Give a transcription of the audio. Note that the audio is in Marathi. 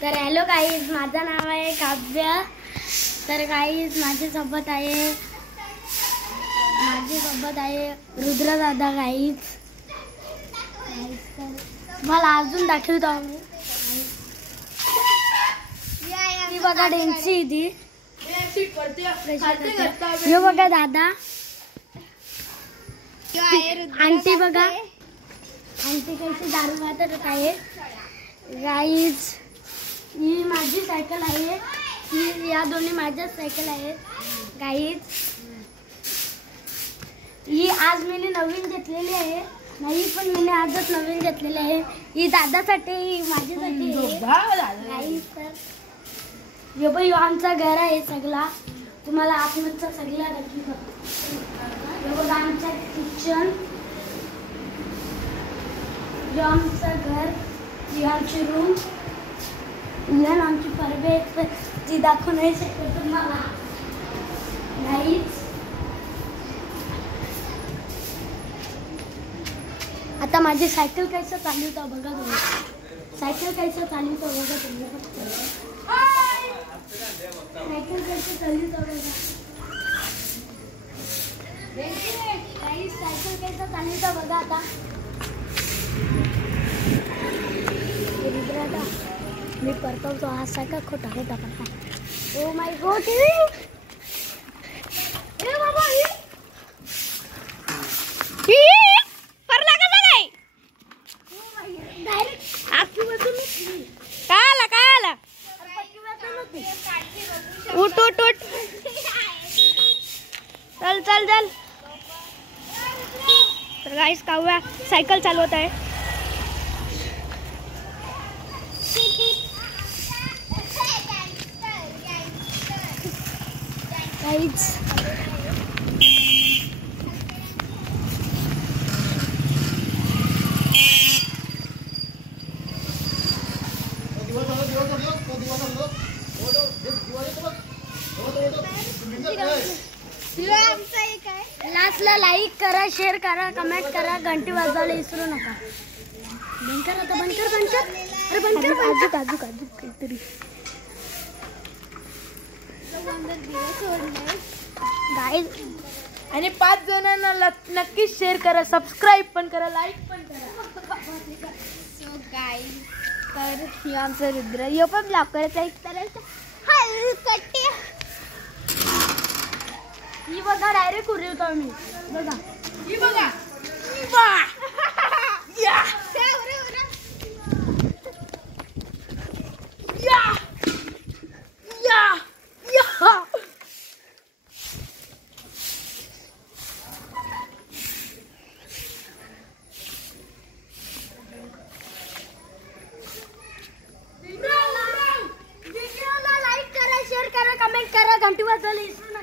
तर हॅलो गाईज, माझं नाव आहे काव्य. तर गाईज माझ्यासोबत आहे रुद्रदादा. गाईज मला अजून दाखवतो आम्ही. ती बघा डेन्सी ती यो बघा दादा. आंटी बघा, आंटी कशी दारू वाटत आहे. गाईज ही माझी सायकल आहे, ही या दोन्ही माझ्याच सायकल आहेत. गाईज ही आज मी नवीन घेतलेली आहे. नाही पण मी आजच नवीन घेतलेली आहे. ही दादासाठी, ही माझ्यासाठी आहे. गाईज तर यो बाई आमचा घर आहे सगळा. तुम्हाला आतमधचा सगळा दाखवतो. आमचा किचन, जो आमचं घर, जी आमची रूम, ही आमची परबे ती दाखवू नाही शकत तुम्हाला. नाहीच आता माझी सायकल कसं चालवतो बघा तुम्ही. सायकल कसं चालवतो बघा तुम्ही. सायकल कसं चालवतो बघा. सायकल कसं चालवतो बघा. आता मी परतवतो हा सायकल खोटा खोटा पण. ओ माय गॉड, उठ उठ उठ, चल चल चल. तर गाइस काव्या सायकल चालवत आहे. गाइस लास्टला लाईक करा, शेअर करा, कमेंट करा, घंटी वाजवायला विसरू नका. बंद कर आता, बंद कर, बंद कर. अरे बंद कर, आजूक आजूक आजूक काहीतरी. गाईज आणि 5 जणांना नक्कीच शेअर करा, सबस्क्राईब पण करा, लाईक पण करा. सो गाईज तर ही आमचं रुद्र. यो पण ब्लॉक करायचा एक करायचं. हलकटी ही बघा, डायरेक्ट उरवतो मी बघा. ही बघा, लाईक करा, शेअर करा, कमेंट करा, घंटी वाजवायला विसरू नका.